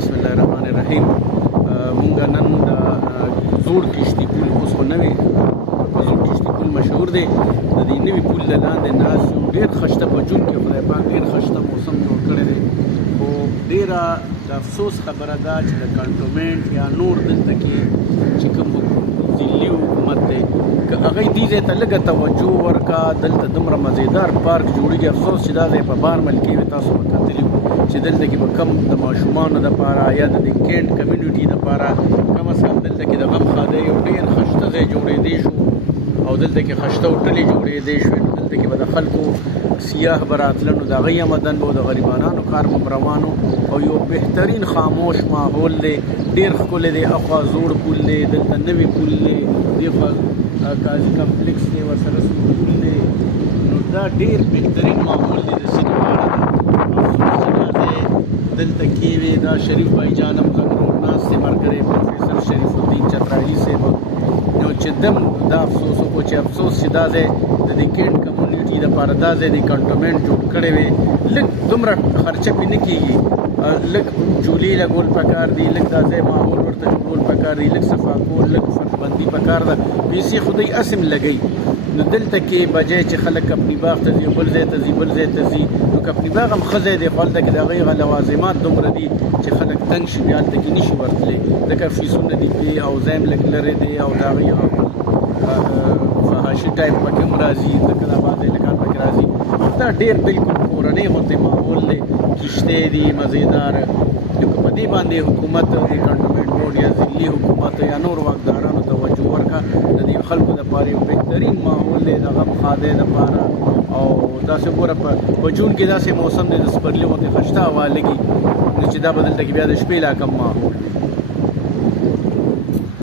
بسم الله الرحمن الرحیم. مونږ نن د زوړ کشتي پل اوس خو نوی په زوړ کشتي پل مشهور دی. د دې نوي پل له لاندې ناست یو ډېر خشته په جون کې خدای پاک ډېر خشته موسم جوړ کړی دی. خو ډېره د افسوس خبره ده چې د کنټونمنټ یا نور دلته کې چې کوم ضلعي حکومت دی که هغوی دې ځای ته لږه توجه ورکړه. دلته دومره مزیدار پارک جوړېږي. افسوس چې دا ځای په بارمل کې وي. تاسو به کتلي وو چې دلته کې به کم د ماشومانو دپاره یا د دې کینټ کمیونټي دپاره کم از کم دلته کې د غم خادۍ یو ډېر خشته ځای جوړېدی شو او دلته کې خشته هوټلې جوړېدی شوې. نو دلته کې به د خلکو سیاح به راتله نو د هغوی آمدن به د غریبانانو کار به روانو او یو بهترین خاموش ماحول دی. ډېر ښکلی دی. اخوا زوړ پل دی، دلته نوی پل دی، دې خوا قاضي کمپلیکس دی، ورسره سکول دی. نو دا ډېر بهترین ماحول دی. د سینما دلته کې وي دا شریف بھائی جان هم زموږ روډ ناست دی ملګری پروفیسر شریف الدین چترالي صاحب. نو چې دم دا افسوس وکړو چې افسوس چې دا ځای د دې کینټ کمیونټي دپاره دا ځای د کنټونمنټ جوړ کړی وی. لږ دومره خرچه پې نه کېږي. لږ جولې لګول پکار دي، لږ دا ځای ماحول ورته جوړول پکار دي، لږ صفا کول، لږ فرقبندي پکار ده. پیسې خو دوی اسم لګوي. نو دلته کې بجای چې خلک کپنی باغ ته ځي، بل ځای ته ځي، بل ځای ته ځي. نو کپنی باغ هم ښه ځای دی خو هلته کې د هغوی لوازمات دومره دي چې خلک تنګ شي بیا هلته کې نه شي ورتلی. ځکه فیسونه دي پې او ځای هم لږ لرې دی او د هغوی فحاشي ټایپ پکې هم راځي. ځکه دا بعض هلکان پکې راځي. دا ډېر بلکل کورنۍ غوندې ماحول دی. کښتۍ دي مزېدار. نو که په دې باندې حکومت د کنټونمنټ بورډ یا ضلعي حکومت یا نور واکدارانو توجه ورکړه د دې خلکو دپاره یو بهترین ماحول دی د غم خادۍ دپاره. او داسې ګوره په جون کې داسې موسم دی د سپرلي غوندې خشته هوا لګي نو چې دا به دلته کې بیا د شپې لا کم ماحول دی.